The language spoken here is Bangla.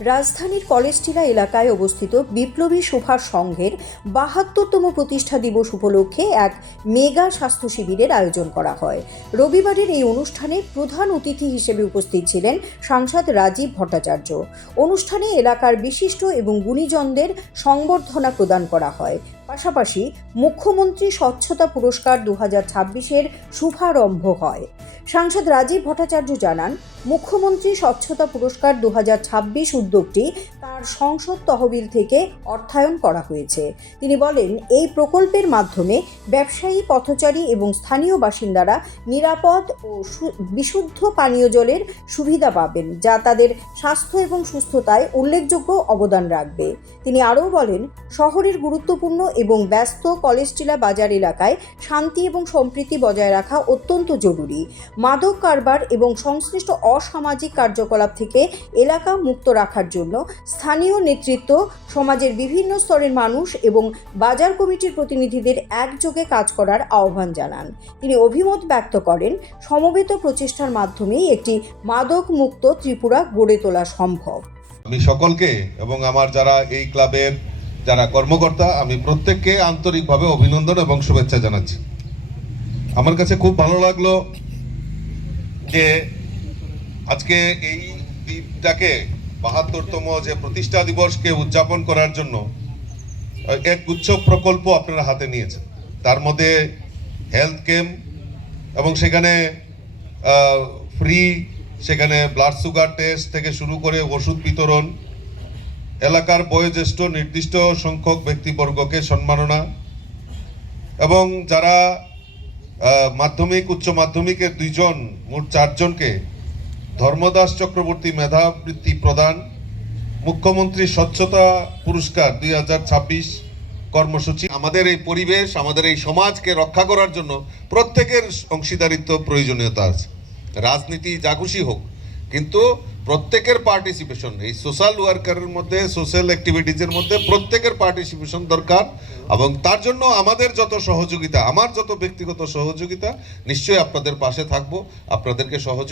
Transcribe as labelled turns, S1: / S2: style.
S1: রাজধানীর কলেজটিলা এলাকায় অবস্থিত বিপ্লবী সুভাষ সংঘের বাহাত্তরতম প্রতিষ্ঠা দিবস উপলক্ষে এক মেগা স্বাস্থ্য শিবিরের আয়োজন করা হয়। রবিবারের এই অনুষ্ঠানে প্রধান অতিথি হিসেবে উপস্থিত ছিলেন সাংসদ রাজীব ভট্টাচার্য। অনুষ্ঠানে এলাকার বিশিষ্ট এবং গুণীজনদের সংবর্ধনা প্রদান করা হয়। পাশাপাশি মুখ্যমন্ত্রী স্বচ্ছতা পুরস্কার দু হাজার ছাব্বিশের শুভারম্ভ হয়। সাংসদ রাজীব ভট্টাচার্য জানান, মুখ্যমন্ত্রী স্বচ্ছতা পুরস্কার দু হাজার ছাব্বিশ উদ্যোগটি তার সংসদ তহবিল থেকে অর্থায়ন করা হয়েছে। তিনি বলেন, এই প্রকল্পের মাধ্যমে ব্যবসায়ী, পথচারী এবং স্থানীয় বাসিন্দারা নিরাপদ ও বিশুদ্ধ পানীয় জলের সুবিধা পাবেন, যা তাদের স্বাস্থ্য এবং সুস্থতায় উল্লেখযোগ্য অবদান রাখবে। তিনি আরও বলেন, শহরের গুরুত্বপূর্ণ এবং ব্যস্ত কলেজটিলা বাজার এলাকায় শান্তি এবং সম্প্রীতি বজায় রাখা অত্যন্ত জরুরি। মাদক কারবার এবং সংশ্লিষ্ট অসামাজিক কার্যকলাপ থেকে এলাকা মুক্ত রাখার জন্য স্থানীয় নেতৃত্ব, সমাজের বিভিন্ন স্তরের মানুষ এবং বাজার কমিটির প্রতিনিধিদের একযোগে কাজ করার আহ্বান জানান। তিনি অভিমত ব্যক্ত করেন, সমবেত প্রচেষ্টার মাধ্যমেই একটি মাদক মুক্ত ত্রিপুরা গড়ে তোলা সম্ভব।
S2: আমি সকলকে এবং আমার যারা এই ক্লাবের যারা কর্মকর্তা, আমি প্রত্যেককে আন্তরিকভাবে অভিনন্দন এবং শুভেচ্ছা জানাচ্ছি। আমার কাছে খুব ভালো লাগল যে আজকে এই দিনটাকে বাহাত্তরতম যে প্রতিষ্ঠা দিবসকে উদযাপন করার জন্য এক গুচ্ছ প্রকল্প আপনারা হাতে নিয়েছেন। তার মধ্যে হেলথ ক্যাম্প এবং সেখানে ফ্রি সেখানে ব্লাড সুগার টেস্ট থেকে শুরু করে ওষুধ বিতরণ এলাকার বয়োজ্যেষ্ঠ নির্দিষ্ট সংখ্যক ব্যক্তিবর্গকে সম্মাননা এবং যারা মাধ্যমিক, উচ্চ মাধ্যমিকের দুইজন, মোট চারজনকে ধর্মদাস চক্রবর্তী মেধাবৃত্তি প্রদান, মুখ্যমন্ত্রী স্বচ্ছতা পুরস্কার দুই ছাব্বিশ কর্মসূচি। আমাদের এই পরিবেশ, আমাদের এই সমাজকে রক্ষা করার জন্য প্রত্যেকের অংশীদারিত্ব প্রয়োজনীয়তা আছে। রাজনীতি যা খুশি হোক, কিন্তু প্রত্যেকের পার্টিসিপেশন এই সোশ্যাল ওয়ার্কারের মধ্যে সোশ্যাল অ্যাক্টিভিটিজের মধ্যে প্রত্যেকের পার্টিসিপেশন দরকার এবং তার জন্য আমাদের যত সহযোগিতা, আমার যত ব্যক্তিগত সহযোগিতা, নিশ্চয়ই আপনাদের পাশে থাকব। আপনাদেরকে সহযোগিতা